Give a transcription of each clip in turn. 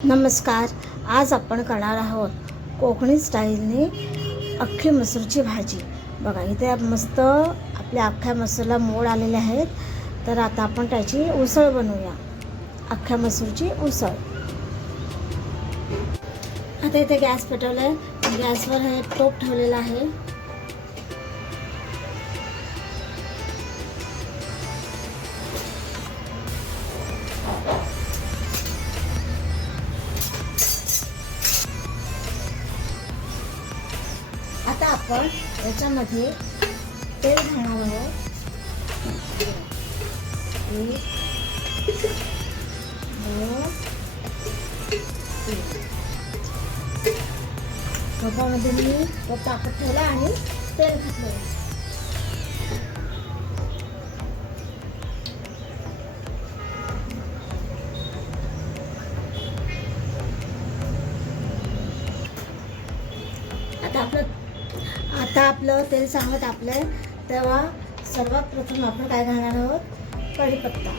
नमस्कार. आज आपण करणार आहोत कोकणी स्टाईलने अख्खी मसूरची भाजी. बघा इथे मस्त आपल्या अख्ख्या मसूरला मोड आलेले आहेत. तर आता आपण त्याची उसळ बनवूया, अख्ख्या मसूरची उसळ. आता इथे गॅस पेटवला आहे. गॅसवर हे टोप ठेवलेला आहे. आता आपण याच्यामध्ये तेल घालणार आहोत. कपामध्ये मी तापत ठेवला आणि तेल घातलं. आता आपलं तेल चांगलं तापलंय तेव्हा सर्वात प्रथम आपण काय घालणार आहोत, कढीपत्ता.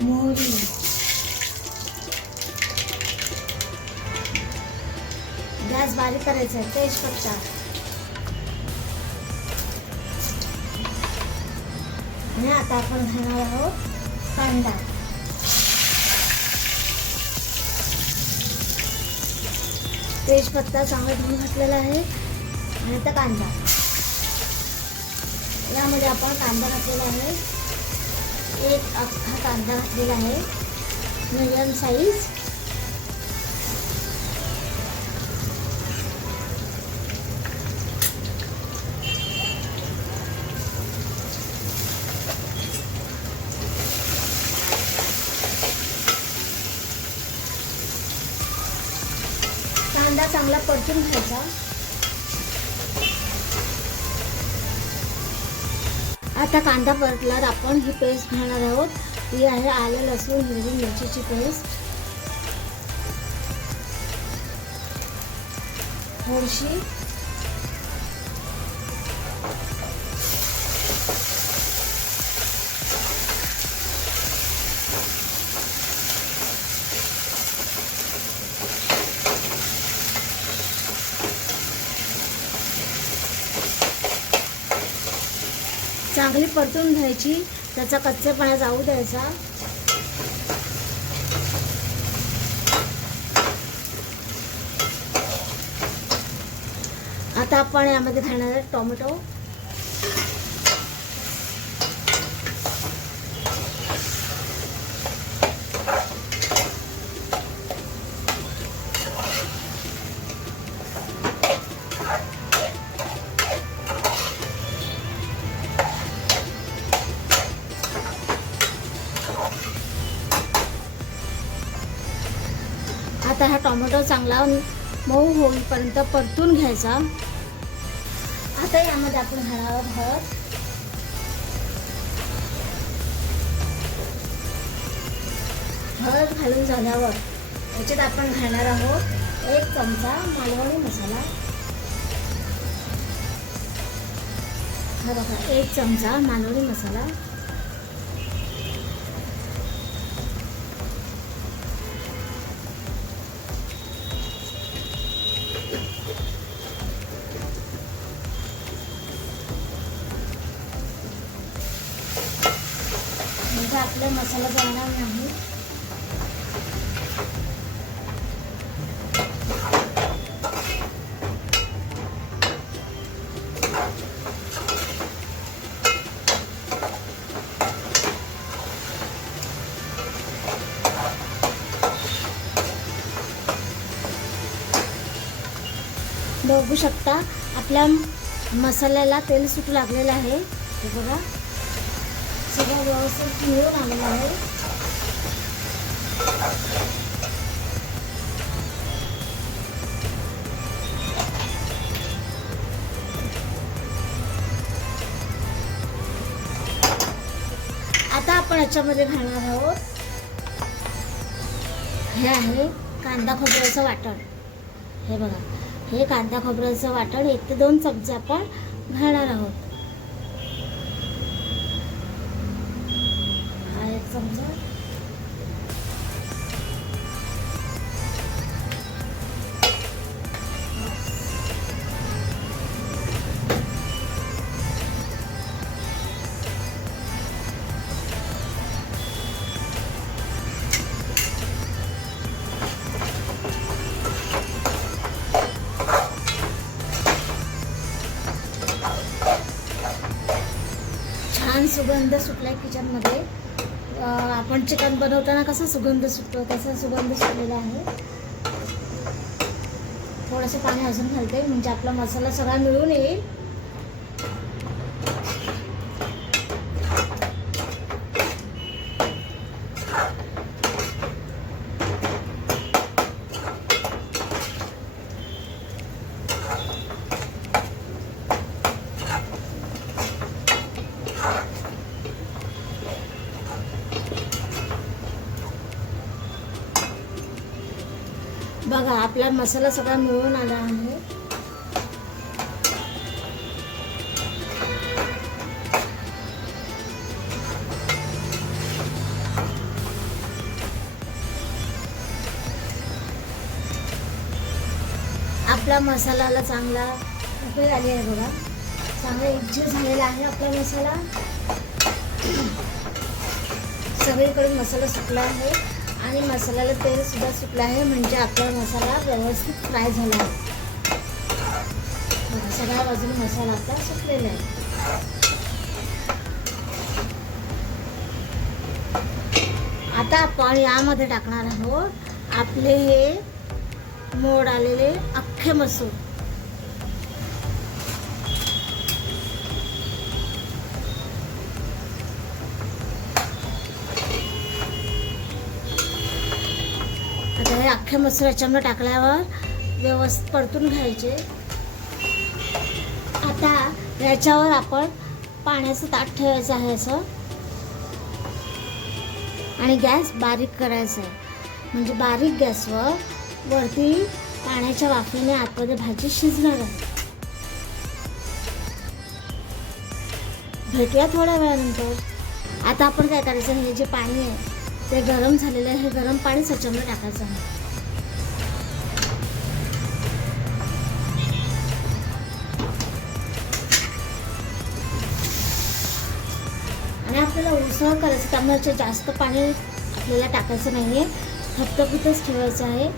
मोहरी, गॅस बारीक करायचा आहे. तेजपत्ता आणि आता आपण घालणार आहोत कांदा. तेजपत्ता चांगला धुवून घातलेला आहे आणि आता कांदा. यामध्ये आपण कांदा घातलेला आहे. एक अख्खा कांदा घातलेला आहे, मीडियम साईज. कांदा चांगला परतून घ्यायचा. आता कांदा परतल्यावर आपण ही पेस्ट घालणार आहोत. ही आहे आलं लसूण हिरवी मिरचीची पेस्ट. थोडीशी चांगली परतून घ्यायची, त्याचा कच्चेपणा जाऊ द्यायचा. आता आपण यामध्ये घालणार आहे टोमॅटो. आता हा टोमॅटो चांगला मऊ होईपर्यंत परतून घ्यायचा. आता यामध्ये आपण घालणार आहोत हळद. हळद घालून झाल्यावर याच्यात आपण घालणार आहोत 1 चमचा मालवणी मसाला. हा बघा 1 चमचा मालवणी मसाला. म्हणजे आपला मसाला जळणार नाही. बघू शकता आपल्या मसाल्याला तेल सुटू लागलेलं आहे. हे बघा सगळं व्यवस्थित मिळून आलेलं आहे. आता आपण याच्यामध्ये घालणार आहोत, हे आहे कांदा खोबऱ्याचं वाटण. हे बघा हे कांदा खोबऱ्याचं वाटण 1 ते 2 चमचे आपण घालणार आहोत. हा 1 चमचा. छान सुगंध सुटलाय किचनमध्ये. आपण चिकन बनवताना कसा सुगंध सुटतो तसा सुगंध सुटलेला आहे. थोडंसं पाणी अजून घालते म्हणजे आपला मसाला सगळा मिळून येईल. बघा आपला मसाला सगळा मिळून आला आहे. आपला मसाल्याला चांगला उकळी आली आहे बघा. चांगला एकजीव झालेला आहे आपला मसाला. सगळीकडे मसाला सुकला आहे आणि मसाल्याला तेल सुद्धा सुटलं आहे म्हणजे आपला मसाला व्यवस्थित फ्राय झाला आहे. सगळ्या बाजूने मसाला आता सुकलेला आहे. आता आपण यामध्ये टाकणार आहोत आपले हे मोड आलेले अख्खे मसूर. आता हे अख्खे मसूर याच्यामध्ये टाकल्यावर व्यवस्थित परतून घ्यायचे. आता याच्यावर आपण पाण्याचं ताट ठेवायचं आहे असं आणि गॅस बारीक करायचा आहे म्हणजे बारीक गॅसवर वरती पाण्याच्या वाफेने आतमध्ये भाजी शिजणार आहे. भेटूया थोड्या वेळानंतर. आता आपण काय करायचं, हे जे पाणी आहे ते गरम झालेलं आहे. हे गरम पाणी त्याच्यामध्ये टाकायचं आहे. आणि आपल्याला उसळ करायचं त्यामुळे जास्त पाणी आपल्याला टाकायचं नाही आहे. थपथपीतच ठेवायचं आहे.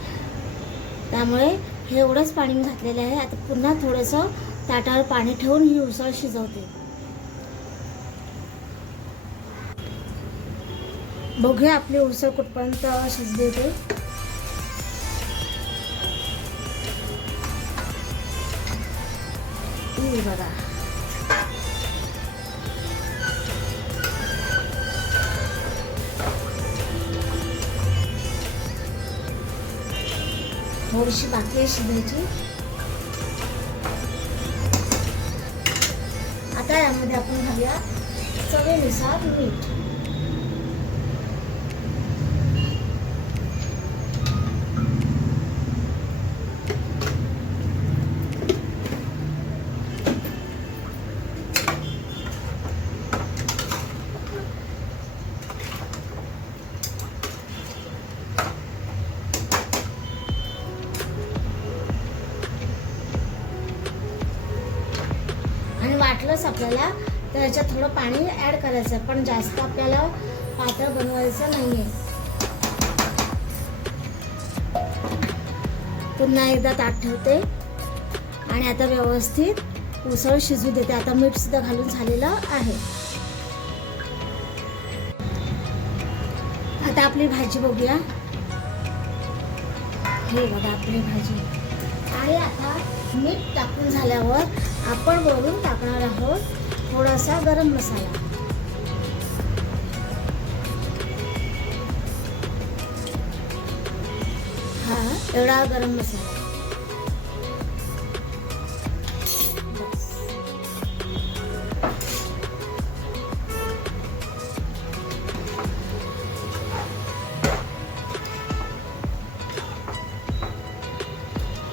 त्यामुळे हे एवढंच पाणी घातलेलं आहे. आता पुन्हा थोडंसं ताटावर पाणी ठेवून ही उसळ शिजवते. बघूया आपली उसळ कुठपर्यंत शिजली होते. बघा थोडीशी बाकी आहे शिजायची. आता यामध्ये आपण घालूया चवीनुसार मीठ. वाटलंच आपल्याला तर याच्यात थोडं पाणी ॲड करायचं आहे, पण जास्त आपल्याला पातळ बनवायचं नाही आहे. पुन्हा एकदा ताट ठेवते आणि आता व्यवस्थित उसळ शिजू देते. आता मीठ सुद्धा घालून झालेलं आहे. आता आपली भाजी बघूया. हे बघा आपली भाजी. आणि आता मीठ टाकून झाल्यावर आपण वरून टाकणार आहोत थोडासा गरम मसाला. हा एवढा गरम मसाला.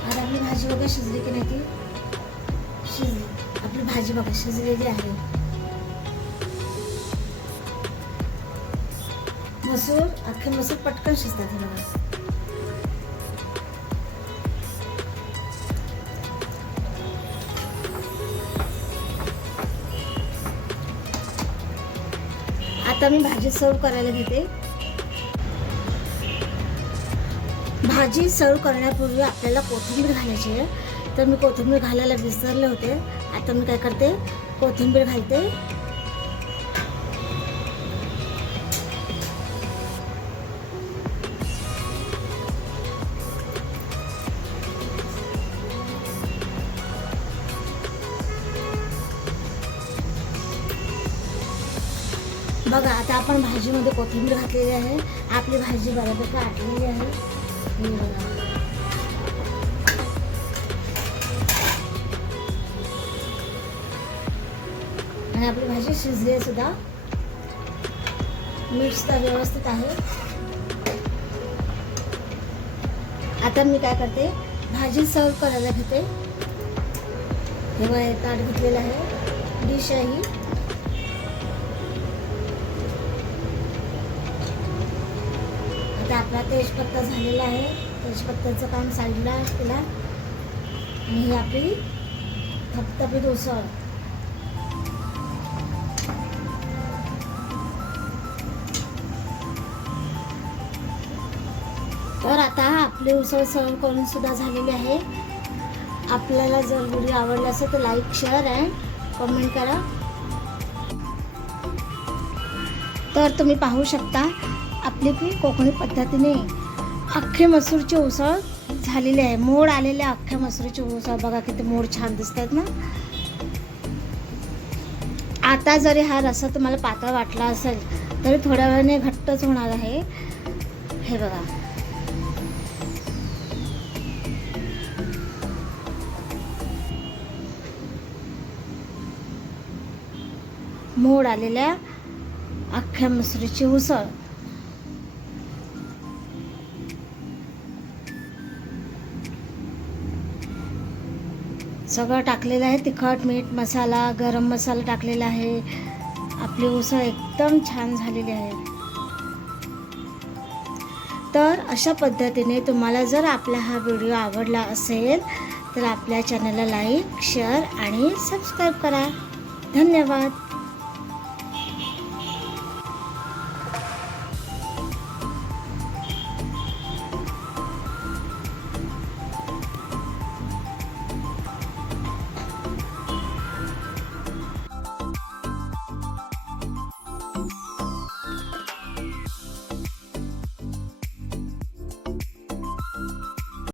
आता आपली भाजी वगैरे शिजली की नाही ती शिजली. आपली भाजी बघा शिजलेली आहे. मसूर, अख्खे मसूर पटकन शिजतात हे बघा. आता मी भाजी सर्व करायला घेते. भाजी सर्व करण्यापूर्वी आपल्याला कोथिंबीर घालायची आहे. तर मी कोथिंबीर घालायला विसरले होते. आता मी काय करते, कोथिंबीर घालते. बघा आता आपण भाजीमध्ये कोथिंबीर घातलेली आहे. आपली भाजी बऱ्यापैकी आटलेली आहे. हे बघा. आणि आपली भाजी शिजली आहे सुद्धा. मीठ सुद्धा व्यवस्थित आहे. आता मी काय करते, भाजी सर्व करायला घेते. हे बघा ताट घेतलेलं आहे. डिश आहे ही. आता आपला तेजपत्ता झालेला आहे. तेजपत्त्याचं काम साईडला केला. आणि ही आपली थपथपीत उसळ. तर आता आपली उसळ सर्व करून सुद्धा झालेली आहे. आपल्याला जर व्हिडिओ आवडला असेल तर लाईक, शेअर अँड कमेंट करा. तर तुम्ही पाहू शकता आपली की कोकणी पद्धतीने अख्खे मसूरची उसळ झालेली आहे. मोड आलेल्या अख्ख्या मसूरची उसळ बघा किती मोड छान दिसत आहेत ना. आता जरी हा रस्सा तुम्हाला पातळ वाटला असेल तरी थोड्या वेळाने घट्टच होणार आहे. हे बघा. मोड आलेल्या अख्ख्या मसूरची उसळ. सगळं टाकलेलं आहे. तिखट, मीठ, मसाला, गरम मसाला टाकलेला आहे. आपली उसळ एकदम छान झालेली आहे. तर अशा पद्धतीने तुम्हाला जर आपला हा व्हिडिओ आवडला असेल तर आपल्या चॅनलला लाईक, शेअर आणि सबस्क्राईब करा. धन्यवाद.